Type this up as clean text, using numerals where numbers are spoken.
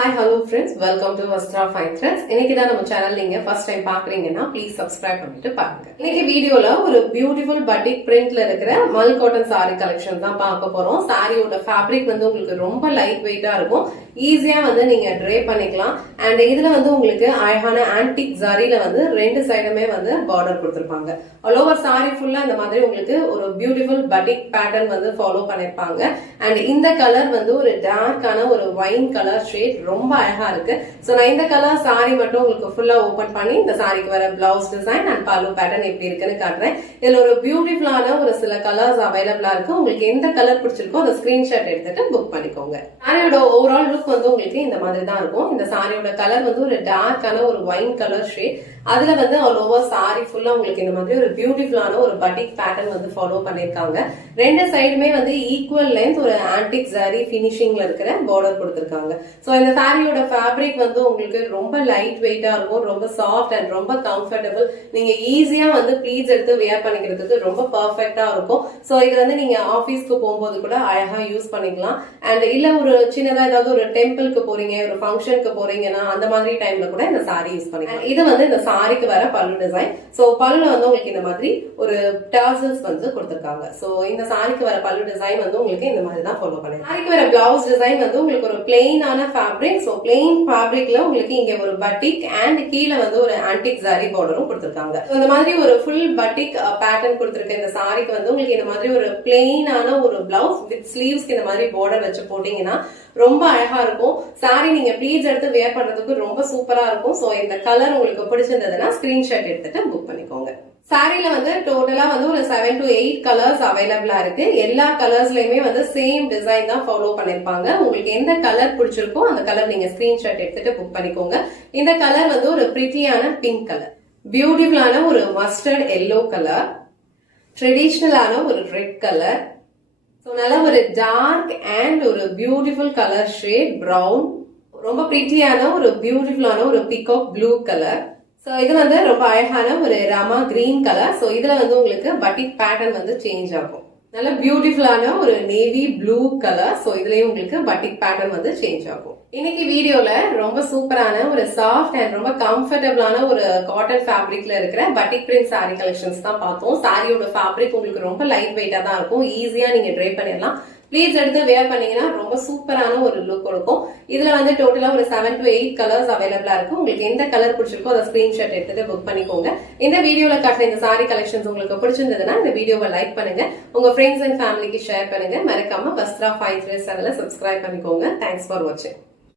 Hi, hello friends. Welcome to Vastra Fine Threads. இன்னைக்கு தான் நம்ம சேனல் நீங்க ஃபர்ஸ்ட் டைம் பாக்குறீங்கன்னா ப்ளீஸ் சப்ஸ்கிரைப் பண்ணிட்டு பாருங்க. இன்னைக்கு வீடியோல ஒரு பியூட்டிஃபுல் பட்டிக் பிரிண்ட்ல இருக்கிற மல் காட்டன் சாரி கலெக்ஷன் தான் பார்க்க போறோம். சாரியோட ஃபேப்ரிக் வந்து உங்களுக்கு ரொம்ப லைட் வெயிட்டா இருக்கும். ஈஸியா வந்து நீங்க ட்ரே பண்ணிக்கலாம். அண்ட் இதுல வந்து உங்களுக்கு அழகான ஆன்டிக் ஜரியில வந்து ரெண்டு சைடுமே வந்து பார்டர் கொடுத்திருப்பாங்க. ஆல் ஓவர் சாரி ஃபுல்லா இந்த மாதிரி உங்களுக்கு ஒரு பியூட்டிஃபுல் பட்டிக் பேட்டர்ன் வந்து ஃபாலோ பண்ணிருப்பாங்க. அண்ட் இந்த கலர் வந்து ஒரு டார்க்கான ஒரு வைன் கலர் ஷேட் ரொம்ப அழகா இருக்கு. சோ நான் இந்த கலர் சாரி மட்டும் உங்களுக்கு ஃபுல்லா ஓபன் பண்ணி இந்த சாரிக்கு வர பிளவுஸ் டிசைன் அண்ட் பல்லு பேட்டர்ன் எப்படி இருக்குன்னு காட்டுறேன். இதுல ஒரு பியூட்டிஃபுல்லான ஒரு சில கலர்ஸ் அவைலபிளா இருக்கு. உங்களுக்கு எந்த கலர் பிடிச்சிருக்கோ அதை ஸ்கிரீன்ஷாட் எடுத்துட்டு புக் பண்ணிக்கோங்க. சாரியோட ஓவரால் லுக் வந்து உங்களுக்கு இந்த மாதிரி தான் இருக்கும். இந்த சாரியோட கலர் வந்து ஒரு டார்க்கான ஒரு வைன் கலர் ஷேட். அதுல வந்து ஆல் ஓவர் சாரி ஃபுல்லா உங்களுக்கு இந்த மாதிரி ஒரு பியூட்டிஃபுல்லான ஒரு பட்டிக் பேட்டர்ன் வந்து ஃபாலோ பண்ணிருக்காங்க. ரெண்டு சைடுமே வந்து ஈக்குவல் லென்த் ஒரு ஆன்டிக் ஜரி பினிஷிங்ல இருக்கிற பார்டர் கொடுத்திருக்காங்க. சோ இந்த சாரியோட ஃபேப்ரிக் வந்து உங்களுக்கு ரொம்ப லைட் வெயிட்டா இருக்கும், ரொம்ப சாஃப்ட் அண்ட் ரொம்ப கம்ஃபர்டபுள். நீங்க ஈஸியா வந்து ப்ளீட்ஸ் எடுத்து வியர் பண்ணிக்கிறதுக்கு ரொம்ப பர்ஃபெக்டா இருக்கும். சோ இது வந்து நீங்க ஆபீஸ்க்கு போகும்போது கூட அழகா யூஸ் பண்ணிக்கலாம். அண்ட் இல்ல ஒரு சின்னதா ஏதாவது ஒரு டெம்பிளுக்கு போறீங்க, ஒரு ஃபங்க்ஷனுக்கு போறீங்கன்னா அந்த மாதிரி டைம்ல கூட இந்த சாரி யூஸ் பண்ணிக்கலாம். இது வந்து இந்த சாரிக்கு வர பல்லு டிசைன். சோ பல்லுல வந்து உங்களுக்கு இந்த மாதிரி ஒரு டாசல்ஸ் வந்து கொடுத்திருக்காங்க. சோ இந்த சாரிக்கு வர பல்லு டிசைன் வந்து உங்களுக்கு இந்த மாதிரி தான் ஃபாலோ பண்ணுங்க. சாரிக்கு வர பிளவுஸ் டிசைன் வந்து உங்களுக்கு ஒரு பிளெயினான ஃபேப்ரிக். சோ பிளெயின் ஃபேப்ரிக்ல உங்களுக்கு இங்க ஒரு பட்டிக் அண்ட் கீழே வந்து ஒரு ஆன்டிக் ஜரி பார்டரும் கொடுத்திருக்காங்க. இந்த மாதிரி ஒரு ஃபுல் பட்டிக் பேட்டர்ன் கொடுத்திருக்க இந்த சாரிக்கு வந்து உங்களுக்கு இந்த மாதிரி ஒரு பிளெயினான ஒரு பிளவுஸ் வித் ஸ்லீவ்ஸ்க்கு இந்த மாதிரி பார்டர் வச்சு போட்டீங்கன்னா ரொம்ப அழகா இருக்கும். சாரி நீங்க ப்ளீட்ஸ் எடுத்து வேர் பண்றதுக்கு ரொம்ப சூப்பரா இருக்கும். சோ இந்த கலர் உங்களுக்கு பிடிச்சிருந்ததுன்னா ஸ்கிரீன்ஷாட் எடுத்துட்டு புக் பண்ணிக்கோங்க. சாரில வந்து டோட்டலா வந்து ஒரு 7 to 8 கலர்ஸ் அவைலபிளா இருக்கு. எல்லா கலர்ஸ்லயுமே வந்து சேம் டிசைன் தான் ஃபாலோ பண்ணிருப்பாங்க. உங்களுக்கு எந்த கலர் பிடிச்சிருக்கோ அந்த கலர் நீங்க ஸ்கிரீன்ஷாட் எடுத்துட்டு புக் பண்ணிக்கோங்க. இந்த கலர் வந்து ஒரு பிரிட்டியான பிங்க் கலர், பியூட்டிஃபுல்லான ஒரு மஸ்டர்ட் எல்லோ கலர், ட்ரெடிஷனலான ஒரு ரெட் கலர், நல்ல ஒரு டார்க் அண்ட் ஒரு பியூட்டிஃபுல் கலர் ஷேட் பிரவுன், ரொம்ப பிரிட்டியான ஒரு பியூட்டிஃபுல்லான ஒரு பீகாக் ப்ளூ கலர். சோ இது வந்து ரொம்ப அழகான ஒரு ராமா கிரீன் கலர். சோ இதுல வந்து உங்களுக்கு பட்டிக் பேட்டர்ன் வந்து சேஞ்ச் ஆகும். நல்ல பியூட்டிஃபுல்லான ஒரு நேவி ப்ளூ கலர். சோ இதுலயும் உங்களுக்கு பட்டிக் பேட்டர்ன் வந்து சேஞ்ச் ஆகும். இன்னைக்கு வீடியோல ரொம்ப சூப்பரான ஒரு சாஃப்ட் அண்ட் ரொம்ப கம்ஃபர்டபிளான ஒரு காட்டன் ஃபேப்ரிக்ல இருக்கிற பட்டிக் பிரிண்ட் சாரி கலெக்ஷன்ஸ் தான் பார்த்தோம். சாரியோட ஃபேப்ரிக் உங்களுக்கு ரொம்ப லைட் வெயிட்டா தான் இருக்கும். ஈஸியா நீங்க ட்ரை பண்ணிடலாம். ப்ளீட்ஸ் எடுத்து வேர் பண்ணீங்கன்னா ரொம்ப சூப்பரான ஒரு லுக் கொடுக்கும். இதுல வந்து டோட்டலா ஒரு 7 to 8 கலர்ஸ் அவைலபிளா இருக்கு. உங்களுக்கு எந்த கலர் பிடிச்சிருக்கோ அதை ஸ்கிரீன்ஷாட் எடுத்துட்டு புக் பண்ணிக்கோங்க. இந்த வீடியோல காட்டுற இந்த சாரி கலெக்ஷன்ஸ் உங்களுக்கு பிடிச்சிருந்ததுன்னா இந்த வீடியோவை லைக் பண்ணுங்க, உங்க ஃப்ரெண்ட்ஸ் அண்ட் ஃபேமிலிக்கு ஷேர் பண்ணுங்க. மறக்காம வஸ்த்ரா ஃபைன் த்ரெட்ஸ் சேனலை சப்ஸ்கிரைப் பண்ணிக்கோங்க. தேங்க்ஸ் ஃபார் வாட்சிங்.